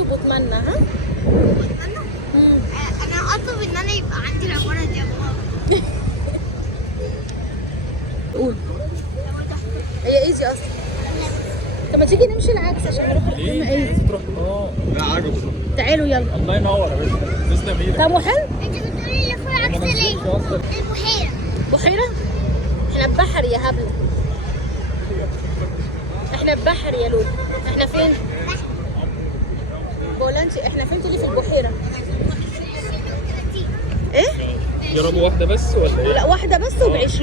اطلب واتمنى. ها؟ واتمنى. انا اطلب ان انا يبقى عندي العمارة دي. قول. هي ايزي اصلا. طب ما تيجي نمشي العكس عشان نروح الحمام ايزي. تروح لا عجبه. تعالوا يلا. الله ينور يا باشا، تسلم ايدك. طعمه حلو؟ انت بتقولي اللي فوق عكس ليه؟ البحيرة. بحيرة؟ احنا ببحر يا هبلة. احنا ببحر يا لولو. احنا فين؟ بولانتي. احنا فين تيجي في البحيرة؟ ايه؟ جربوا واحدة بس ولا ايه؟ لا واحدة بس ب20.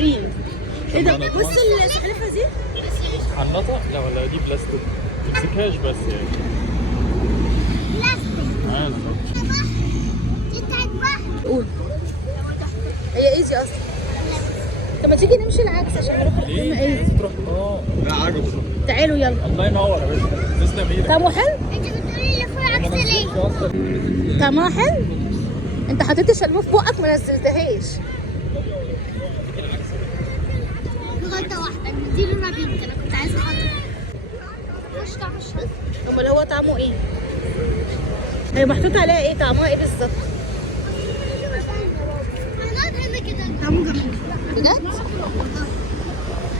ايه ده؟ بص السحلفة دي. حنطة؟ لا ولا دي بلاستيك. متمسكهاش بس يعني. بلاستيك. عادي. دي بتاعت بحر. قول. هي ايزي اصلا. طب ما تيجي نمشي العكس عشان نروح الحمام ايزي. تروح لا عجبه. تعالوا يلا. الله ينور يا باشا، تسلم ايدك. طعمه حلو؟ انت بتقولي اللي فوق عكس ليه؟ طعمها حلو؟ انت حطيت الشلموه في بقك ما نزلتهاش. غلطة واحدة ان دي لونها بينك، انا كنت عايزة احطها. مش طعم الشطة. امال هو طعمه ايه؟ هي محطوط عليها ايه؟ طعمها ايه بالظبط؟ طعمه جميل. بجد؟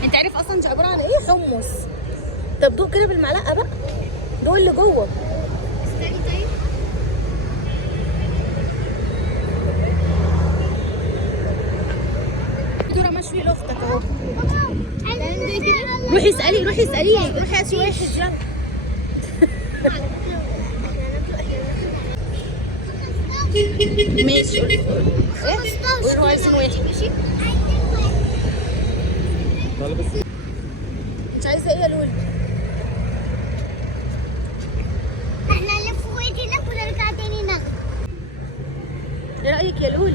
انت عارف اصلا دي عباره عن ايه؟ حمص. طب دوق كده بالمعلقه بقى. دوق اللي جوه. استني طيب. دورة مشوي لاختك اهو. عايزة كده. روحي اسالي، روحي اساليه، روحي هاتي واحد يلا. ماشي. قولي هو عايزين واحد. تعالى بس. انت عايزه ايه يا لولو؟ احنا نلف ويجي ناكل ونرجع تاني ناكل. ايه رايك يا لولو؟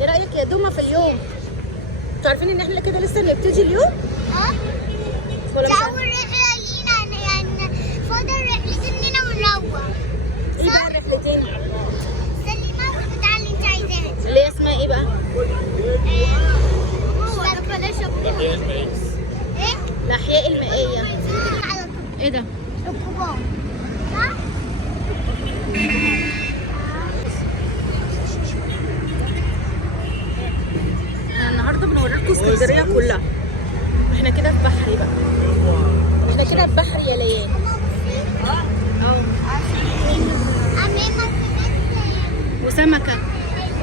ايه رايك يا دوما في اليوم؟ انتوا عارفين ان احنا كده لسه بنبتدي اليوم؟ ولا دي مش أول رحلة لينا، يعني فاضل رحلتين لينا ونروح. ايه بقى الرحلتين؟ سليمة والبتاع اللي انت عايزاها. اللي هي اسمها ايه بقى؟ هو بلاش الأحياء المائية. ايه؟ الاحياء المائيه. على طول. ايه ده؟ الكبار. صح؟ احنا النهارده بنوريكم اسكندريه كلها. احنا كده في بحري بقى. احنا كده في بحري يا ليان. وسمكه.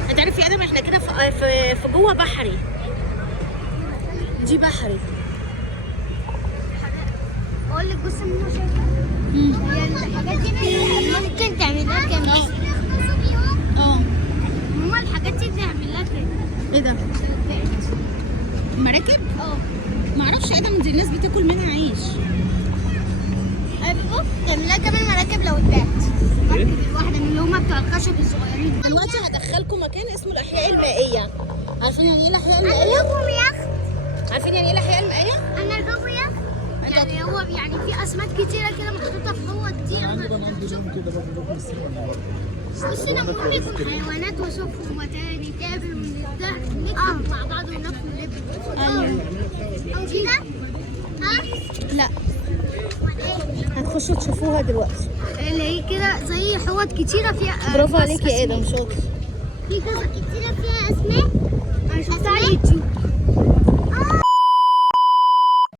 انت عارف يا ادم احنا كده في جوه بحري. دي بحري. اقول لك بص منه شايفه. هي الحاجات دي ممكن تعملها كده. هما الحاجات دي تعملها كده. ايه ده؟ مراكب؟ معرفش. ادم دي الناس بتاكل منها عيش. ايوه تعملها كمان مراكب لو اتباعت. مركب الواحده من اللي هما بتوع الخشب الصغيرين. دلوقتي هدخلكم مكان اسمه الاحياء المائيه. عارفين يعني ايه الاحياء انا المائيه؟ اركبهم يخت. عارفين يعني ايه الاحياء المائيه؟ انا اركبهم يخت. يعني هو يعني في اسماك كتيره كده محطوطه في حوض دي. انا بس انا ممكن يكون حيوانات واشوفهم وتاني نتقابل ونضحك مع بعض وناكل لب. او كده. ها؟ لا. هتخشوا تشوفوها دلوقتي. اللي هي كده زي حوض كتيره فيها. برافو عليك يا ادم، شاطر. في كذا كتيره فيها اسماك. انا شفتها على اليوتيوب.